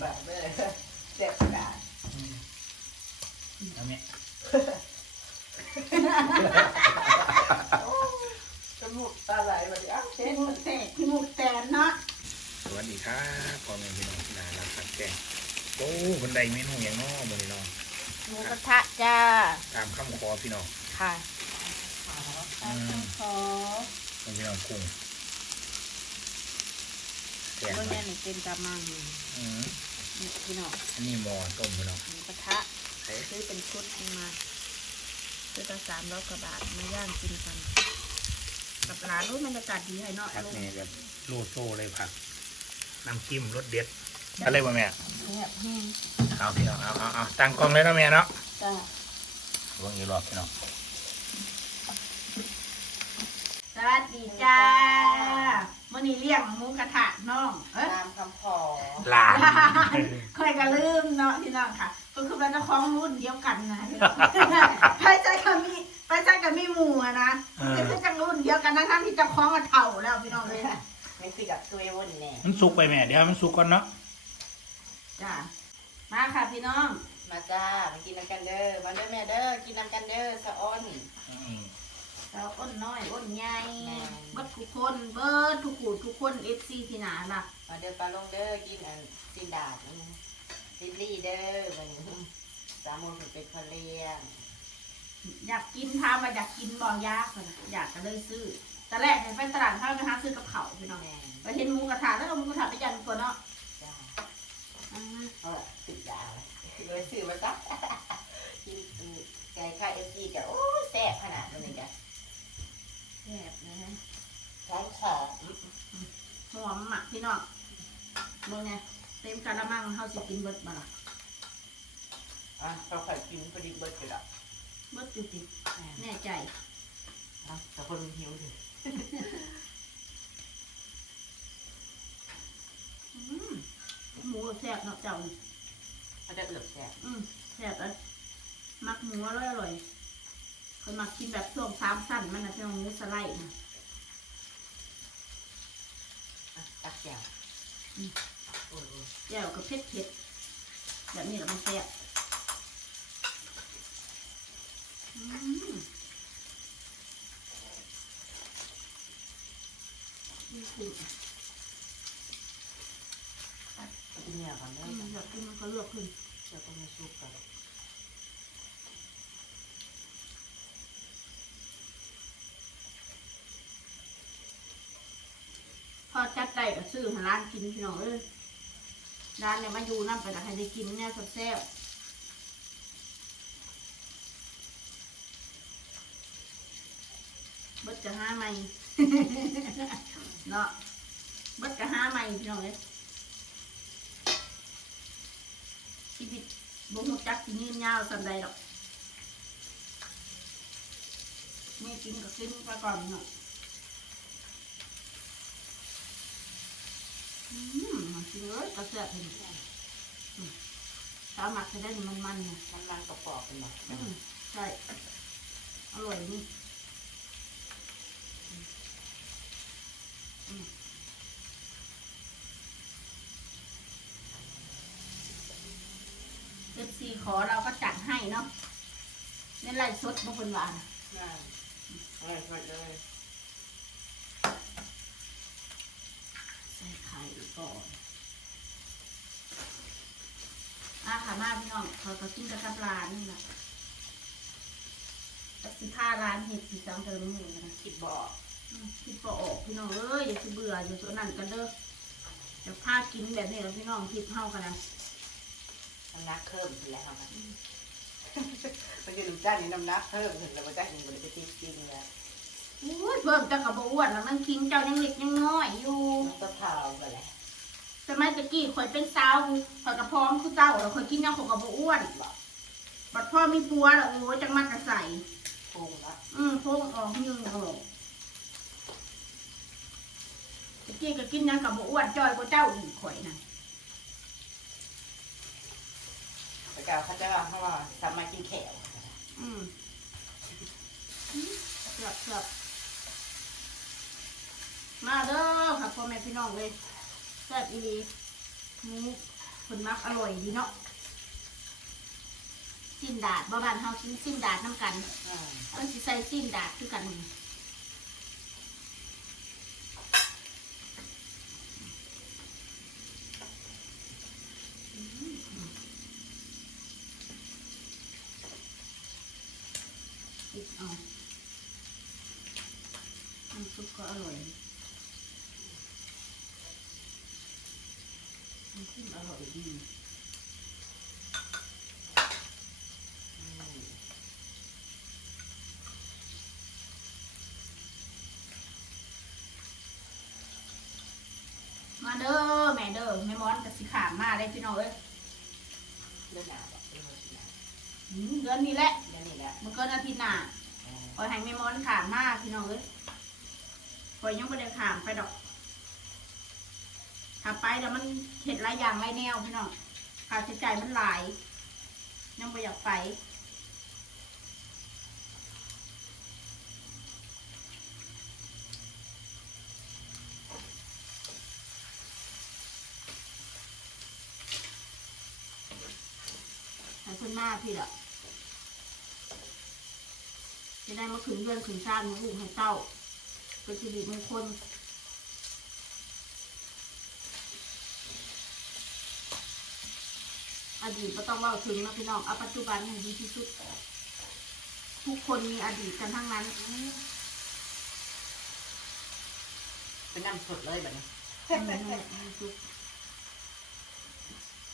แบบเลยเจ็บกาดเอาแม่จมูกตาไหลแบบนี้อ้าวเช็ขี้ดมูกแตกขี้มูกแตนเนาะสวัสดีครับพ่อแม่พี่น้องที่น่ารักครับแกงโอ้คนใดเมนูอย่างน้อบนนี้น้องหมูกระทะจ้าตามคำขอพี่น้องค่ะอืมขอคนพี่น้องกุ้งแกงเมื่อมานี้หนูเป็นกะมังอืมนี่พี่น้องอันนี้หมอต้มพี่น้องหมูกระทะซื้อเป็นชุดมาซื้อตั้งสามร้อยกว่าบาทมาย่างกินกัน กับร้านรู้บรรยากาศดีให้เนาะผักนี่แบบโลโซ่เลยผักน้ำจิ้มรสเด็ดอะไรวะแม่แซ่บแห้งเอาพี่น้องเอาเอาเอาตั้งกล้องเลยนะแม่เนาะจ้าเบิ่งอีกรอบพี่น้อง ส วัสดีจ้ามื่อนี้เลี้ยงหมูกระทะน้องเอ้ยตามคำขอลานเคยก็ลืมเนาะพี่น้องค่ะ ก็คือเป็นเจ้าของรุ่นเดียวกันนะไปใช้กับมีไปใช้กับมีหมูอะนะเออคือจังรุ่นเดียวกันนะทั้งที่เจ้าของมาเท่าแล้วพี่น้องเลยไม่คือกับตัววุ่นแน่มันสุกไปแม่เดี๋ยวให้มันสุกก่อนเนาะจ้ามาค่ะพี่น้อง มาจ้ามากินน้ำกันเด้อมาเด้อแม่เด้อกินน้ำกันเด้อสะอ้นอืม เราอ้นน้อยอ้นใหญ่แม่ เบิดทุกคนเบิดทุกผู้ทุกคนเอฟซีที่หนาล่ะมาเด้อปลาลงเด้อกินอันจินดาดซิลลี่เด้อมันสามโมงถึงเป็นคนเลี้ยงอยากกินพามาอยากกินบ่ยากเลยนะอยากก็เลยซื้อแต่แรกเนี่ยไปตลาดเข้าไปหาซื้อกับเขาวพี่น้องแม่ไปเห็นหมูกระทะแล้วเอาหมูกระทะไปยันตัวเนาะจ้าอ่าเอาละติดยาเลยซื้อมาจ้ะกินไก่ข้าวเอฟซีกับโอ้แซ่บขนาดนั้นเลยจ้ะ แซ่บนะฮะท้องขอหอมหมักพี่น้องเบิ่งไงเต็มกะละมังเฮาสิกินเบิดบ่ล่ะอะเราขอกินพอดีเบิร์ดกันละเบิดอยู่ติแน่ใจแต่คนหิวดิอืมหมูแซ่บเนาะเจ้านี่เขาจะเอือบแซ่บอืมแซ่บเลยมักหมูอร่อยอร่อยเคยมักกินแบบช่วงสามสั้นมันนะที่น้องหมูสไลด์นะอะตักแก้วโอ้ยโอ้ยแจ่วกับเผ็ดเผ็ดแบบนี้แหละมันแซ่บอืมนี่คือกินเนี่ยก่อนเด้อือมอยากกินมันก็เลือกขึ้นเดี๋ยวต้องมาซุปกัน พอจัดได้ก็ ซื้อหาร้านกินพี่น้องเอ้ยร้านเนี่ยมาอยู่นั่นไปแล้วให้ได้กินเนี่ยแซ่บเบิดจะห้าไม่เนาะเบิดจะห้าไม่พี่น้องเอ้ยชีวิตบ่ฮู้จักสิยืนยาวสันใดดอกไม่กินก็กินไปก่อนเนาะ มมันกินเลยกระเสือกเห็นอืมสาวหมักจะได้มันมันๆนะมันมันกระปอกเป็นแบบใช่อร่อยนี่เอฟซีขอเราก็จัดให้เนาะนี่ไล่สดบางคนว่านะน่าอร่อยหมดเลย ใส่ไข่ ก่อนอาค่ะมาพี่น้องเขาก็กินกระกับร้านนี่แหละกับสิผ้าร้านเห็ดสีสังเติมมือนะคิดบอกอืมคิดพอออกพี่น้องเอ้ยอย่าสิเบื่ออย่าสวนนั่นกันเด้อเดี๋ยวผ้ากินแบบนี้แล้วพี่น้องคิดเท่ากันนะน้ำหนักเพิ่มขึ้นแล้วครับมันอยู่น้ำจ้านี่น้ำหนักเพิ่มขึ้นแล้วมันจะเห็นมันจะติดจริง เลยอุ้ยเพิ่มจะกับบอ้วนแล้วมันคิงเจ้ายังเล็กยังน้อยอยู่มันก็เผาไปแหละสมัยตะกี้ข่อยเป็นสาวข่อยกระพร้อมคือเจ้าแล้วข่อยกินยังข่อยกับบอ้วนบัดพ่อมีปัวแล้วโอ้ยจังมัดกระใสปรุงละอืมพงออกยืงออกตะกี้ก็กินหยังกับบอ้วนจ้อยกว่าเจ้าอีกข่อยนะแต่เก่าเขาจะว่าเขาว่าทำมากินแขวอืมอืมเกือบเกือบ มาเด้อค่ะพ่อแม่พี่น้องเลยแซ่บอีหลีหมูคนมักอร่อยดีเนาะสิ้นดาดบ่บ้านเฮากินสิ้นดาดน้ำกันอ่าเพิ่นสิใส่สิ้นดาดคือกันนี่อีกเอาน้ำซุปก็อร่อยน้ำ จิ้มอร่อยดีอืมมาเด้อแม่เด้อแม่ม้อนกับสิขามมาได้พี่น้องเอ้ยเรื่องหนาวอะเรื่องหนาวหืมเดือนนี้แหละเรื่องนี้แหละมันก็อาทิตย์หน้าอ่าคอยให้แม่ม้อนขามมาพี่น้องเอ้ยคอยยังไม่ได้ขามไปดอก ถ้าไปแล้วมันเห็ดหลายอย่างหลายแนวพี่น้องค่าใช้จ่ายมันหลายยังไม่อยากไปให้เพิ่นมาพี่ละจะได้มาขึงเดือนขึงชาติมาลูกให้เต้าเป็นสิริมงคล อดีตก็ต้องเล่าถึงนะพี่น้องเอาปัจจุบันให้ดีที่สุด ทุกคนมีอดีตกันทั้งนั้น เป็นน้ำสดเลยแบบนี้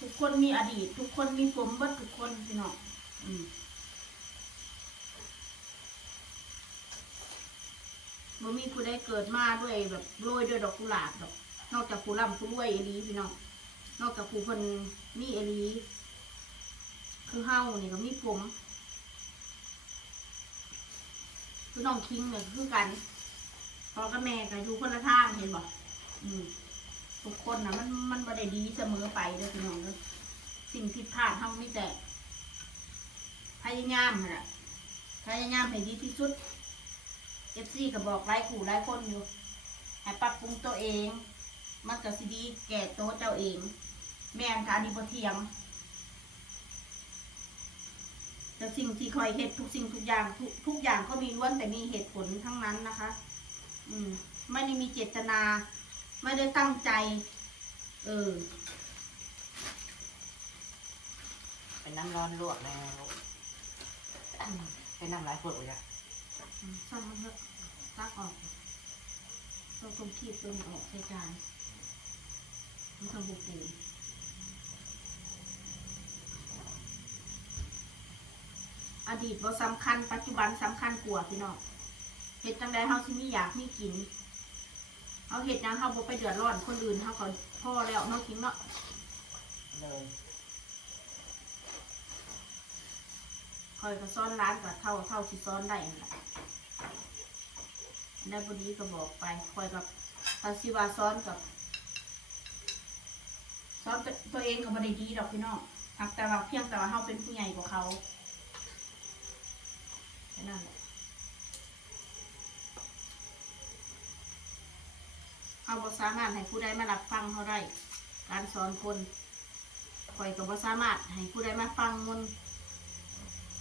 ทุกคนมีอดีต ทุกคนมีผมเบิดทุกคนพี่น้องอืมบ่มีผู้ใดเกิดมาด้วยแบบโรยด้วยดอกกุหลาบดอก นอกจากผู้ร่ำผู้รวยเอหลีพี่น้อง นอกจากผู้คนมีเอหลี คือเฮานี่ก็มีผม คือน้องคิงเนี่ยคือกันพอกับแม่ก็อยู่คนละทางเห็นบ่อืมทุกคนนะมันมันบ่ได้ดีเสมอไปเด้อพี่น้องเด้อสิ่งผิดพลาดเฮามีแต่พยายามนั่นแหละพยายามให้ดีที่สุด FC ก็บอกหลายคู่หลายคนอยู่ให้ปรับปรุงตัวเอง มันก็สิดีแก่ตัวเจ้าเอง แม่นค่ะอันนี้บ่เทียง แต่สิ่งที่คอยเฮ็ดทุกสิ่งทุกอย่างทุกทุกอย่างก็มีล้วนแต่มีเหตุผลทั้งนั้นนะคะ อืม ไม่ได้มีเจตนา ไม่ได้ตั้งใจ เออ เป็นน้ำร้อนลวกแล้วอืมเป็นน้ำลายฝนเลยจ้ะอืมช่างมันเถอะตักออกตัวตรงขีดตัวนี้ออกใส่จานมันทำบุกปูอ ดีตว่าสำคัญ ปัจจุบันสำคัญกว่าพี่น้องเหตุจังใดเฮาสิมีอยากมีกินเฮาเหตุหยังเฮาบ่ไปเดือดร้อนคนอื่นเฮาก็พ่อแล้วเนาะคิงเนาะเลยคอยก็ซ้อนร้านกับเท่าเท่าที่ซ้อนได้นั่นแหละได้บดีก็บอกไปคอยกับทาชิวาซ้อนกับซ้อนตัวตัวเองก็บ่ได้ดีดอกพี่น้องหักแต่ว่าเพียงแต่ว่าเฮาเป็นผู้ใหญ่กว่าเขาแค่ นั้นแหละเฮาบ่สามารถให้ผู้ใดมารับฟังเขาได้ การสอนคนคอยก็บ่สามารถให้ผู้ใดมาฟังมน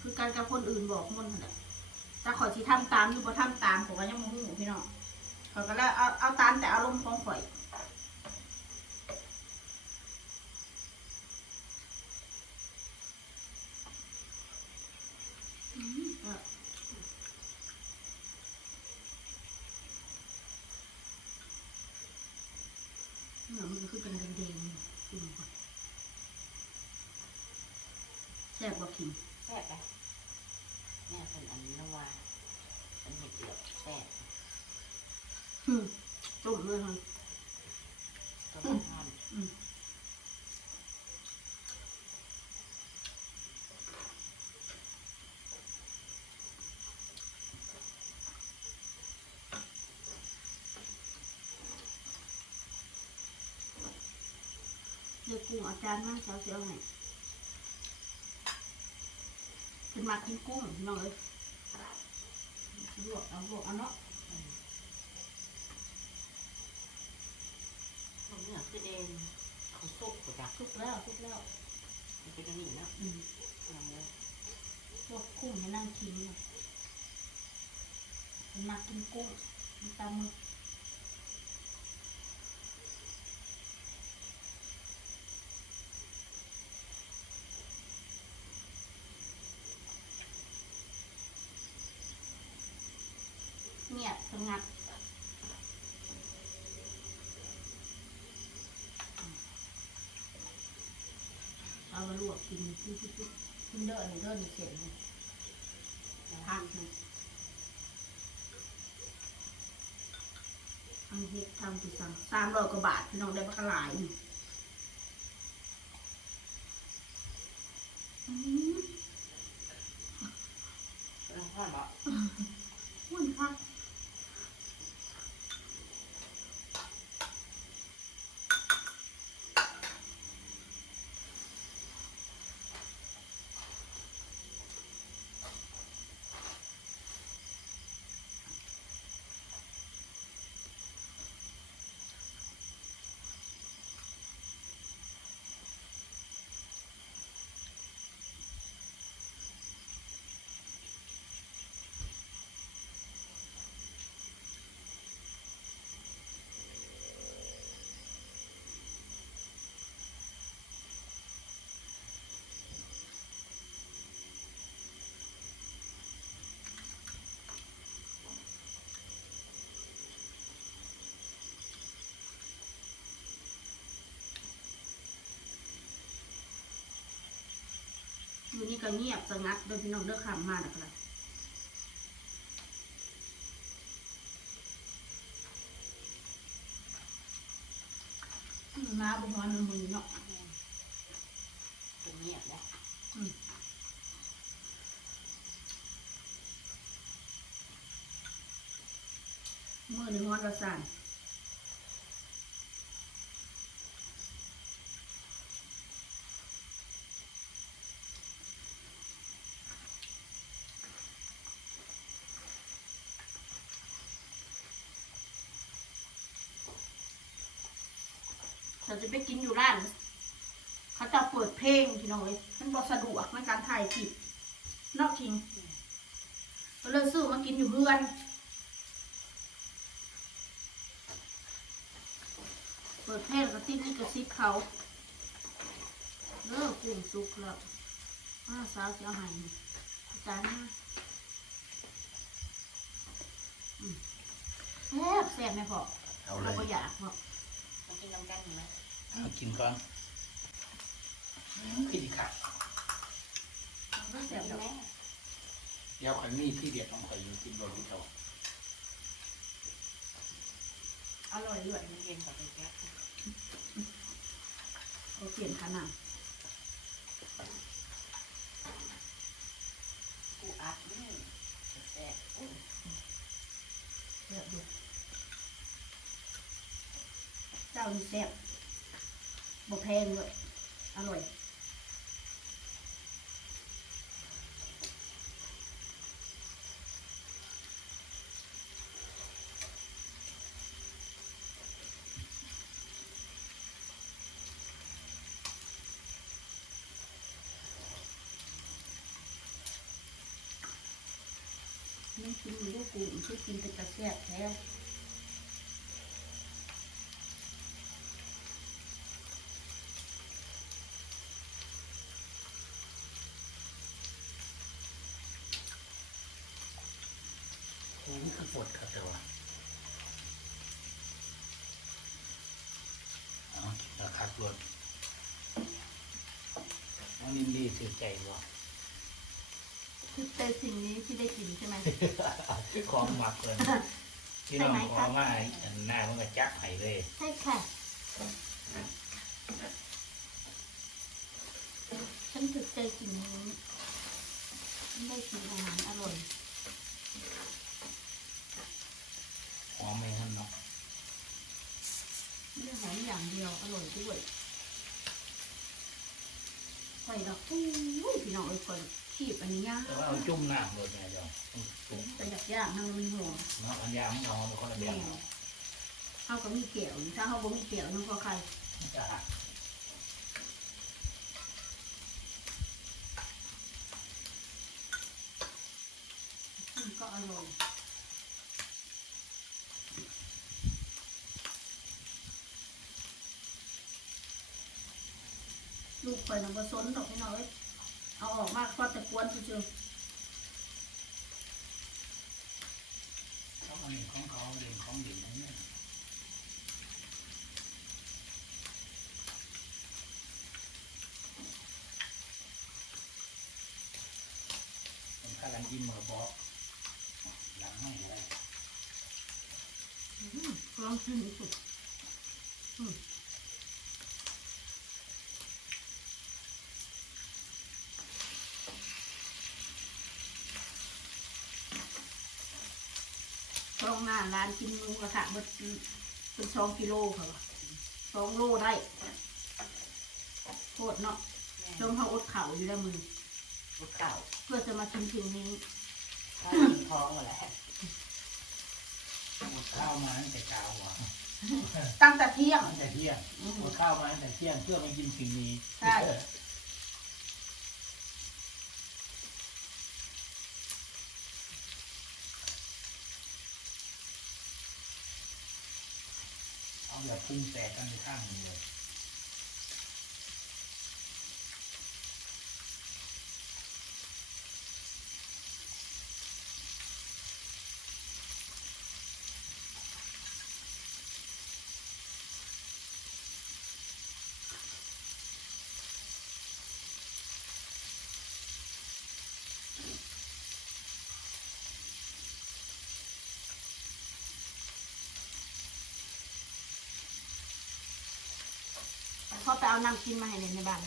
คือการกับคนอื่นบอกมนนั่นแหละแต่ขอยที่ทำตามอยู่บ่ทำตามผมก็ยังโมโหพี่น้องขอยก็แล้วเอาเอาตามแต่อารมณ์ของข่อยอืมก็เนื้อ มันก็คือเป็นแดงๆกินก่อนแซ่บบ่กินแซ่บไหมเนี่ยเป็นอันนี้นะว่าเป็นเห็ดเดียวแซ่บอืมต้มเลยค่ะ ตัวมันทอด อืมเดี๋ยวกุ้ง อาจารย์มาเช้าเสียวไงเป็นมากินกุ้งพี่น้องเอ้ยลวกเอาลวกเอาเนาะพวกเนี่ยคือเดงเขาสุกกว่าจ้ะทุกแล้วทุกแล้วมันเป็นอันนี้เนาะอืมลองเลยพวกกุ้งให้นั่งกินน่ะมันมากินกุ้งมีปลาหมึกเงียบสงัด เอามาลวกกินที่ที่ที่กินเด้อนี่เด้อนี่เสร็จเลยทานเลยทำเฮ็ดทำติสั่งสามร้อยกว่าบาทพี่น้องได้บักหลายนี่อืมลองพ่อบอกอ้วนคัก ก็เงียบสงัดโดยพี่น้องเด้อคำมาแล้วก็มาบุหอนมือเนาะ เป็นเงียบนะ มือหนึ่งฮอนประสาน เราจะไปกินอยู่ร้าน เขาจะเปิดเพลงพี่น้องเอ้ยมันบอสะดวกในการถ่ายคลิปนอกคิงก็เลยซื้อมากินอยู่เพื่อนเปิดเพลงแล้วก็ติดลิขสิทธิ์เขาเลิกกุ้งสุกแล้วอ้าวสาวจะเอาใหายอาจารย์มาอืมแซ่บแซ่บไหมพ่อเอาเลเรายก็อยากพ่อต้อง กินน้ำกันไหมเอากินก่อนอืมขี้ดิขาดแซ่แซ่บบไหมเดี๋ยวข่อยมีที่เด็ดของข่อยอยู่กินโดนที่เจ้าอร่อยด้วยมันเย็นกว่าเป็นแก๊สเราเปลี่ยนขนาดกูอัดนี่แซ่บอุ้ยแซ่บดูเจ้านี่แซ่บบ่แพงด้วยอร่อยไม่กินหมูกูคือกินแต่กระแซ่บแท้อ้ยคือปว ดครับแต่ว่าเอาราคาปวดน้องนินดีถือใจบ่คือแต่สิ่งนี้ที่ได้กินใช่ไหม ของหมักเลยที่น้องขอมาอันหน้ามันก็จักไห้เลยใช่ค่ะ ฉันถึกใจสิ่งนี้ได้กินอาหารอร่อย หอมไหมท่านเนาะไม่ได้หอมอย่างเดียวอร่อยด้วยใส่ดอกอุ้ยพี่น้องเอ้ยคนขีบอันนี้ย่างแต่ว่าเอาจุ่มน้ำเลยไงเจ้าต้องจุ่มแต่อยากย่างทางมันหอมเนาะอันยามันเอามันคนละแบแม่บเนาะเขาก็มีเกี่ยวถ้าเขาบ่มีเกี่ยวนั่นก็ใคร จ้ะ ร่อยลูก ข่อยนำผสนดอกพี่น้องเอ้ยเอาออกมากก็แต่กวนเฉยเขาเอาเล่นของเขาเล่นของเด่นทั้งนั้นผมพากันยิ้มเหมือบอกหลังไม่เลยๆอื้อลองกินดูสิอืม ต รงหน้าร้านกินหมูกระทะเบิดเป็นสองกิโลค่ะสองโลได้โคตรเนาะจมเขาอดเข่าอยู่แล้วมือลูกเก่าเพื่อจะมากินสิ่งนี้ข้าวกินท้องหมดแล้วหมดข้าวมาตั้งแต่เช้าว่ะตั้งแต่เที่ยงตั้งแต่เที่ยงอืมหมดข้าวมาตั้งแต่เที่ยงเพื่อมากินสิ่งนี้ใช่ เอาแบบ พุ่งแตกกันในข้างหนึ่งเลย เขาไปเอาน้ำกินมาให้ในในบ้าน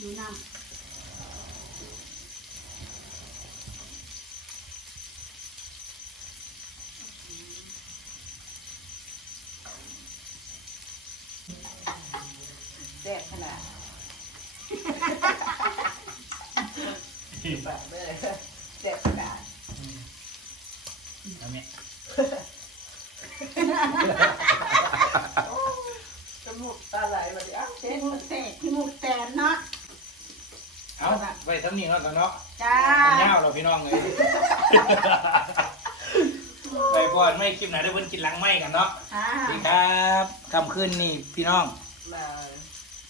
ดูน้แซ่บขนาดแบบเลยแซ่บขนาดแล้วเนี่ยโอ้จมูกตาไหลมาดิอ้าวำ เจ๊ ที่หมูกแตกที่หมูกแตนเนาะ เอา ไว้ทำนี่แล้วกันเนาะจ้าเงาเราพี่น้องเลย ไปก่อนไม่คลิปไหนได้เพิ่นกินหลังไม่กันเนาะค่ะสวัสดีครับคำขึ้นนี่พี่น้อง